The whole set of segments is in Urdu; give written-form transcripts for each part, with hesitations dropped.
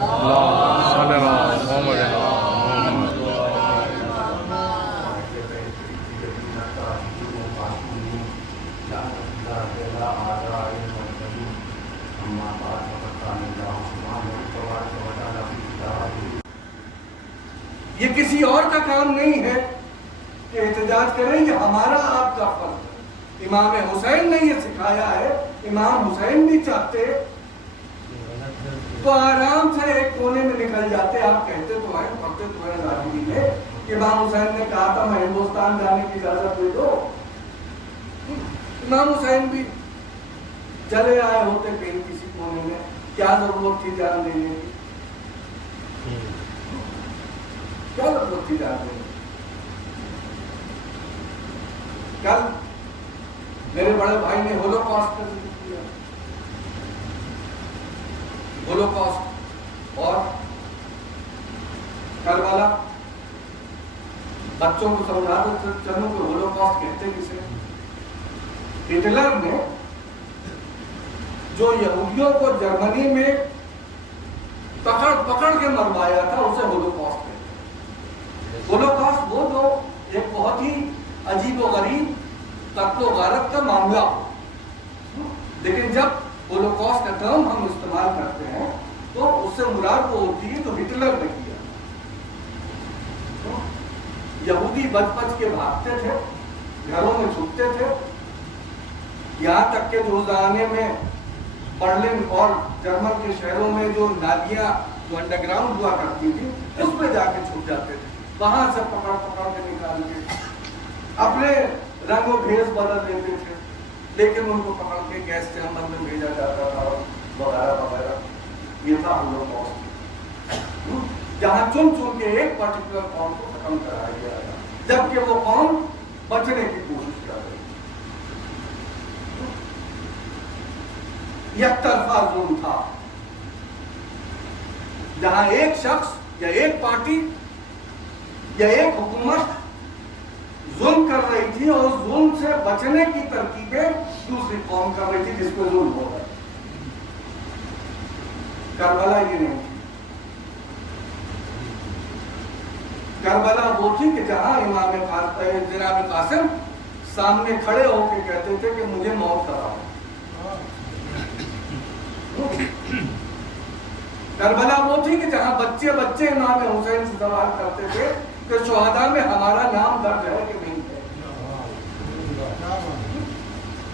یہ کسی اور کا کام نہیں ہے کہ احتجاج کریں، یہ ہمارا آپ کا فرض ہے۔ امام حسین نے یہ سکھایا ہے، امام حسین بھی چاہتے تو آرام سے ایک کونے میں نکل جاتے۔ آپ کہتے تو ہیں، پڑھتے تو ہیں ظاہری میں، کہ امام حسین نے کہا تھا میں ہندوستان جانے کی اجازت دے دو، امام حسین بھی چلے آئے ہوتے کہیں کسی کونے میں، کیا ضرورت تھی جان دینے کی؟ کیا ضرورت تھی جان دینے کی؟ کل میرے بڑے بھائی نے ہولوکاسٹ کا ذکر کیا، ہولوکاسٹ اور کربلا۔ بچوں کو سمجھا دو چلو کہ ہولوکاسٹ کہتے کسے؟ ہٹلر نے جو یہودیوں کو جرمنی میں پکڑ پکڑ کے مروایا تھا اسے ہولوکاسٹ کہتے ہیں۔ ہولوکاسٹ وہ جو ایک بہت ہی عجیب و غریب قتل و غارت کا معاملہ ہو، لیکن جب ہولوکاسٹ کا ٹرم ہم استعمال کرتے ہیں تو اس سے مراد وہ ہوتی ہے تو ہٹلر نے کیا۔ یہودی بچ بچ کے بھاگتے تھے، گھروں میں چھپتے تھے، یہاں تک کہ جو زمانے میں برلن اور جرمن کے شہروں میں جو نالیاں جو انڈر گراؤنڈ ہوا کرتی تھی اس میں جا کے چھپ جاتے تھے، وہاں سے پکڑ پکڑ کے نکال کے اپنے رنگ و بھیس بدل دیتے تھے، لیکن ان کو پکڑ کے گیس چیمبر میں بھیجا جاتا تھا وغیرہ وغیرہ۔ یہ تھا ہولوکاسٹ، جہاں چن چن کے ایک پرٹیکولر قوم کو ختم کرایا گیا تھا، جبکہ وہ قوم بچنے کی کوشش کر رہی تھی۔ یک طرفہ ظلم تھا، جہاں ایک شخص یا ایک پارٹی یا ایک حکومت ظلم کر رہی تھی اور اس ظلم سے بچنے کی ترکیبیں دوسری قوم کر رہی تھی جس کو ظلم ہو رہا ہے۔ کربلا یہ نہیں تھی، کربلا وہ تھی کہ جہاں امام جناب قاسم سامنے کھڑے ہو کے کہتے تھے کہ مجھے موت کراؤ۔ کربلا وہ تھی کہ جہاں بچے بچے امام حسین سے سوال کرتے تھے کہ شہداء میں ہمارا نام درج ہے کہ نہیں ہے۔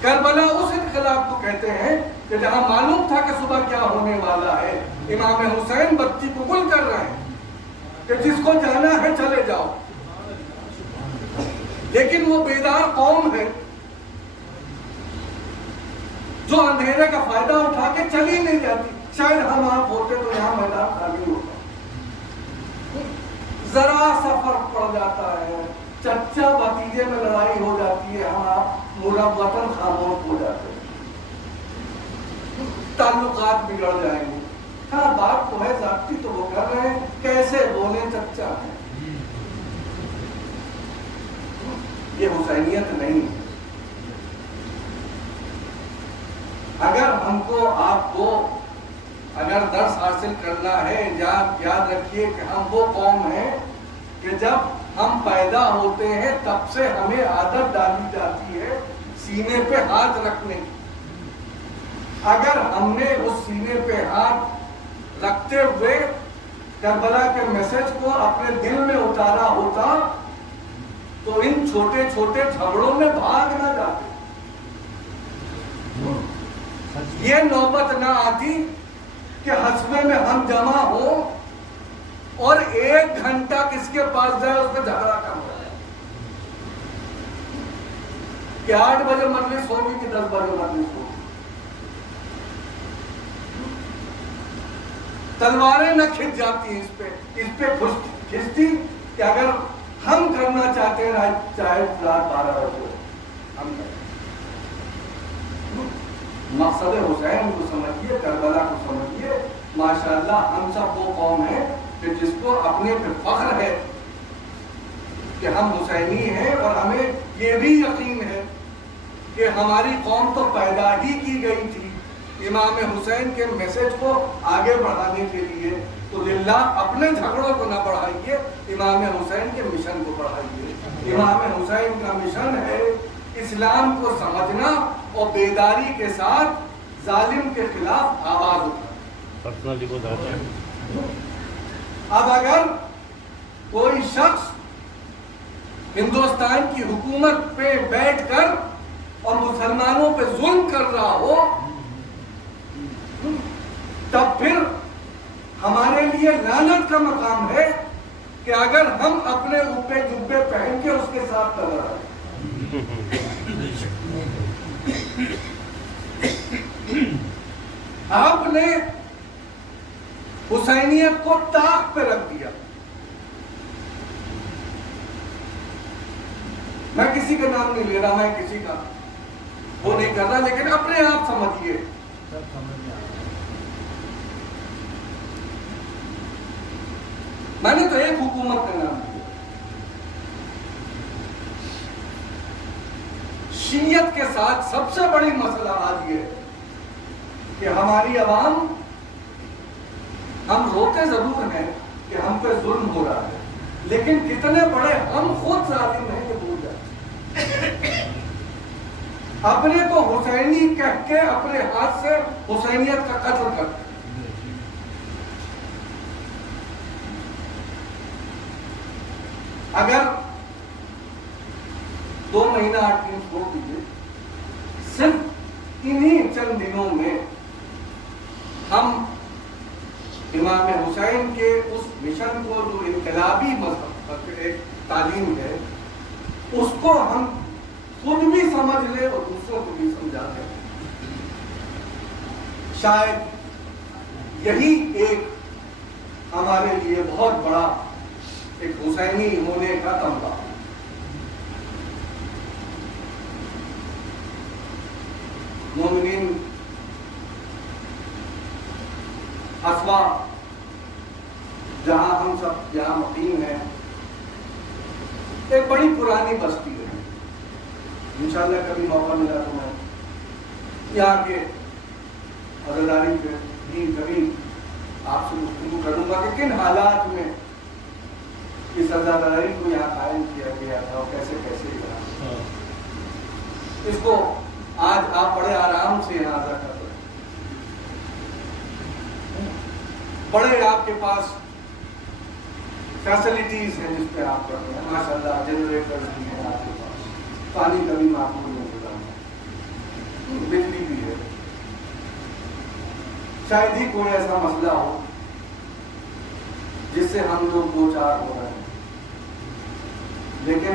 کربلا اس انقلاب کو کہتے ہیں کہ جہاں معلوم تھا کہ صبح کیا ہونے والا ہے، امام حسین بتی کو گل کر رہے ہیں کہ جس کو جانا ہے چلے جاؤ، لیکن وہ بیدار قوم ہے جو اندھیرے کا فائدہ اٹھا کے چلی نہیں جاتی۔ شاید ہم آپ ہوتے تو یہاں میدان خالی ہوتا، ذرا سا فرق پڑ جاتا ہے، چچا بھتیجے میں لڑائی ہو جاتی ہے، ہم آپ مورا وطن خاموش ہو جاتے ہیں، تعلقات بگڑ جائیں گے۔ ہاں بات تو ہے ذاتی تو وہ کر رہے ہیں، کیسے بولیں چچا ہے، یہ حسینیت نہیں ہے۔ اگر ہم کو آپ کو اگر درس حاصل کرنا ہے، یاد رکھیے کہ ہم وہ قوم ہیں کہ جب ہم پیدا ہوتے ہیں تب سے ہمیں عادت ڈالی جاتی ہے سینے پہ ہاتھ رکھنے کی۔ اگر ہم نے اس سینے پہ ہاتھ رکھتے ہوئے کربلا کے میسج کو اپنے دل میں اتارا ہوتا تو ان چھوٹے چھوٹے جھگڑوں میں بھاگ نہ جاتے، یہ نوبت نہ آتی کہ حسبے میں ہم جمع ہو اور 1 گھنٹہ کس کے پاس جائے اس پہ جھگڑا کم ہو جائے کہ 8 بجے مجلس ہوگی کہ 10 بجے مجلس ہوگی۔ تلواریں نہ کھنچ جاتی اس پہ کھنچتی کہ اگر ہم کرنا چاہتے ہیں چاہے رات 12 بجے ہم کریں۔ مقصد حسین کو سمجھیے، کربلا کو سمجھیے۔ ماشاءاللہ ہم سب وہ قوم ہیں کہ جس کو اپنے پہ فخر ہے کہ ہم حسینی ہیں، اور ہمیں یہ بھی یقین ہے کہ ہماری قوم تو پیدا ہی کی گئی تھی امام حسین کے میسج کو آگے بڑھانے کے لیے، تو للہ اپنے جھگڑوں کو نہ بڑھائیے، امام حسین کے مشن کو بڑھائیے۔ امام حسین کا مشن ہے اسلام کو سمجھنا اور بیداری کے ساتھ ظالم کے خلاف آواز اٹھانا۔ اب اگر کوئی شخص ہندوستان کی حکومت پہ بیٹھ کر اور مسلمانوں پہ ظلم کر رہا ہو، تب پھر ہمارے لیے لعنت کا مقام ہے کہ اگر ہم اپنے اوپر جبے پہن کے اس کے ساتھ لڑ رہے ہیں۔ آپ نے حسینیت کو طاق پہ رکھ دیا۔ میں کسی کا نام نہیں لے رہا، میں کسی کا وہ نہیں کر رہا، لیکن اپنے آپ سمجھیے۔ میں نے تو ایک حکومت کا نام لیا، شیعت کے ساتھ سب سے بڑی مسئلہ آج یہ ہے کہ ہماری عوام، ہم روتے ضرور ہیں کہ ہم پہ ظلم ہو رہا ہے، لیکن کتنے بڑے ہم خود ظالم ہیں کہ بھول جاتے، اپنے کو حسینی کہہ کے اپنے ہاتھ سے حسینیت کا قتل کرتے۔ اگر 2 مہینہ 8 دن چھوڑ دیجیے، صرف انہی چند دنوں میں ہم امام حسین کے اس مشن کو، جو انقلابی مذہب ایک تعلیم ہے، اس کو ہم خود بھی سمجھ لیں اور دوسروں کو بھی سمجھا دیں، شاید یہی ایک ہمارے لیے بہت بڑا ایک حسینی ہونے کا تمغہ۔ مومنین، اسوا جہاں ہم سب یہاں مقیم ہیں، ایک بڑی پرانی بستی ہے۔ انشاءاللہ کبھی موقع ملا تو میں یہاں کے عزاداری پہ بھی کبھی آپ سے گفتگو کروں گا کہ کن حالات میں اس عزاداری کو یہاں قائم کیا گیا تھا اور کیسے کیسے کیا۔ اس کو آج آپ بڑے آرام سے یہاں ادا کر رہے ہیں، بڑے آپ کے پاس فیسلٹیز ہیں جس پہ آپ کر رہے ہیں، ماشاءاللہ جنریٹرز بھی ہیں آپ کے پاس، پانی کا بھی معقول انتظام ہے، بجلی بھی ہے۔ شاید ہی کوئی ایسا مسئلہ ہو جس سے ہم لوگ دو چار ہو رہے ہیں، لیکن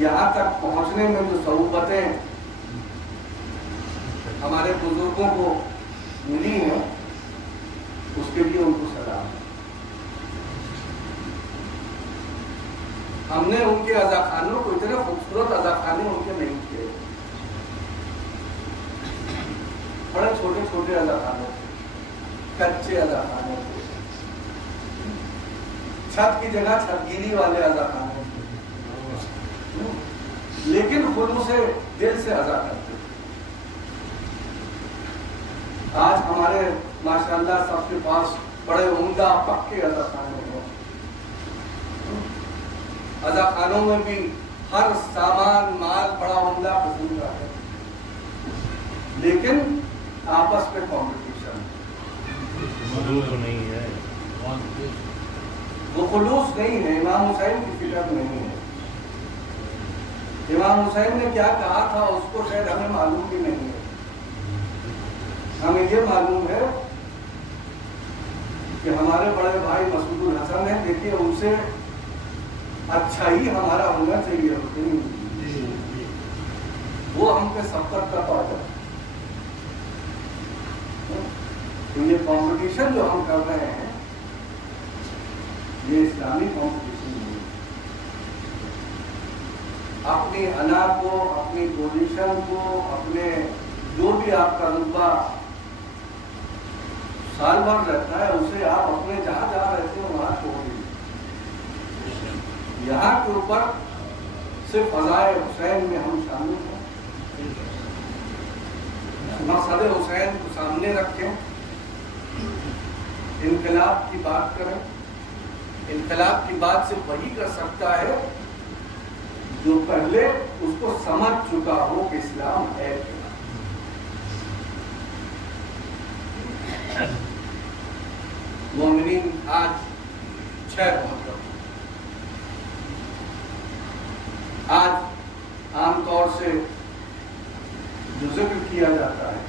یہاں تک پہنچنے میں جو صعوبتیں ہمارے بزرگوں کو ملی ہیں، اس کے لیے ان کو سلام۔ ہم نے ان کے عزاخانوں کو، اتنے خوبصورت عزاخانے ان کے نہیں کیے، بڑے چھوٹے چھوٹے عزاخانے، کچے عزاخانے، چھت کی جگہ چھت گیری والے عزاخانے، لیکن خلوص دل سے عزا کرتے۔ آج ہمارے ماشاءاللہ سب کے پاس بڑے عمدہ پکے عزاخانے ہیں، عزاخانوں میں بھی ہر سامان مال بڑا عمدہ قسم کا ہے، لیکن آپس میں کمپٹیشن نہیں ہے، وہ خلوص نہیں ہے، امام حسین کی فکر نہیں ہے۔ امام حسین نے کیا کہا تھا اس کو شاید ہمیں معلوم بھی نہیں ہے۔ ہمیں یہ معلوم ہے کہ ہمارے بڑے بھائی مسعود الحسن ہیں، دیکھیے ان سے اچھا ہی ہمارا ہونا چاہیے، وہ ہم پہ سبقت کا پاتا ہے۔ تو یہ کمپٹیشن جو ہم کر رہے ہیں، یہ اسلامی کمپٹیشن نہیں ہے۔ اپنی انا کو، اپنی پوزیشن کو، اپنے جو بھی آپ کا رتبہ سال بھر رہتا ہے، اسے آپ اپنے جہاں جہاں رہتے ہیں وہاں چھوڑ دیجیے۔ یہاں کے اوپر صرف فضائے حسین میں ہم شامل ہیں، مقصد حسین کو سامنے رکھیں، انقلاب کی بات کریں۔ انقلاب کی بات صرف وہی کر سکتا ہے جو پہلے اس کو سمجھ چکا ہو کہ اسلام ہے کیا۔ مومنین آج 6 محرم، آج عام طور سے جو ذکر کیا جاتا ہے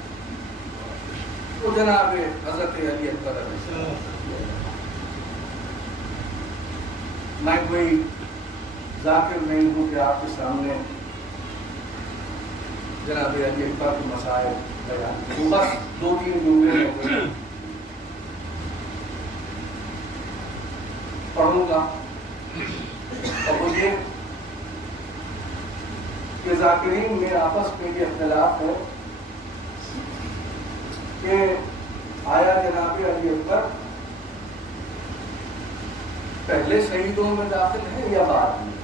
وہ جناب حضرت علی اکبر علیہ السلام۔ میں کوئی ذاکر نہیں ہوں کہ آپ کے سامنے جناب علی اکبر کے مسائل بیان کروں، بس 2-3 جملے میں پڑھوں گا۔ اور وہ یہ کہ ذاکرین میں آپس میں یہ اختلاف ہے کہ آیا جناب علی اکبر پہلے شہیدوں میں داخل ہے یا بعد میں؟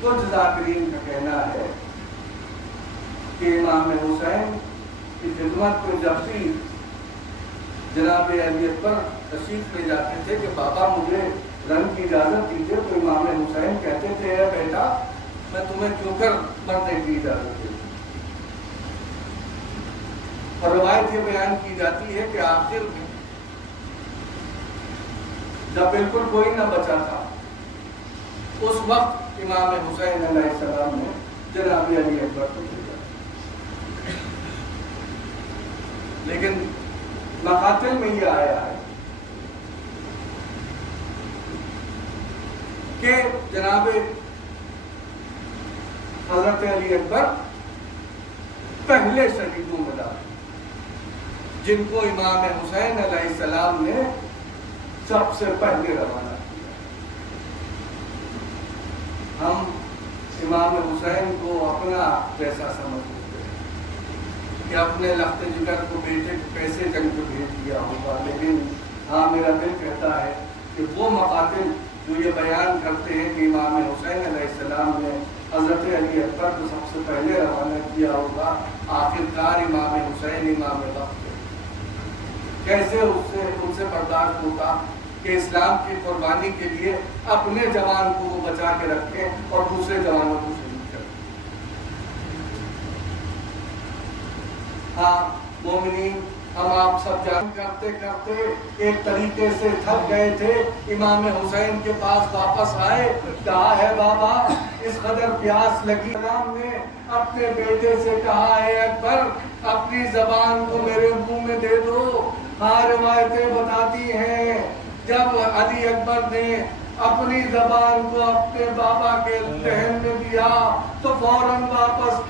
کچھ ذاکرین کا کہنا ہے کہ امام حسین کی خدمت میں جب بھی جناب علی اکبر تشریف لے جاتے تھے کہ بابا مجھے رنگ کی اجازت دیجیے، تو امام حسین کہتے تھے اے بیٹا میں تمہیں کیوں کر مرنے کی اجازت دیتا۔ اور روایت یہ بیان کی جاتی ہے کہ آخر میں جب بالکل کوئی نہ بچا تھا اس وقت امام حسین علیہ السلام نے جناب علی اکبر کو بھیجا، لیکن مقاتل میں یہ آیا ہے کہ جناب حضرت علی اکبر پہلے شہیدوں میں داخل جن کو امام حسین علیہ السلام نے سب سے پہلے روانہ کیا۔ ہم امام حسین کو اپنا جیسا سمجھتے ہیں کہ اپنے لخت جگر کو بیٹے کو پیسے جنگ کو بھیج دیا ہوگا، لیکن ہاں میرا دل کہتا ہے کہ وہ مقاتل جو یہ بیان کرتے ہیں کہ امام حسین علیہ السلام نے حضرت علی اکبر کو سب سے پہلے روانہ کیا ہوگا، آخرکار امام حسین امام وقت ہے، کیسے ان سے برداشت ہوتا کہ اسلام کی قربانی کے لیے اپنے جوان کو وہ بچا کے رکھیں اور دوسرے جوانوں کو شہید کریں۔ ہاں مومنین، ہم آپ سب جان کرتے کرتے ایک طریقے سے تھک گئے تھے، امام حسین کے پاس واپس آئے، کہا ہے بابا اس قدر پیاس لگی، اسلام نے اپنے بیٹے سے کہا ہے اکبر اپنی زبان کو میرے منہ میں دے دو۔ ہاں روایتیں بتاتی ہیں جب علی اکبر نے اپنی زبان کو اپنے بابا کے دہن میں دیا تو فوراً واپس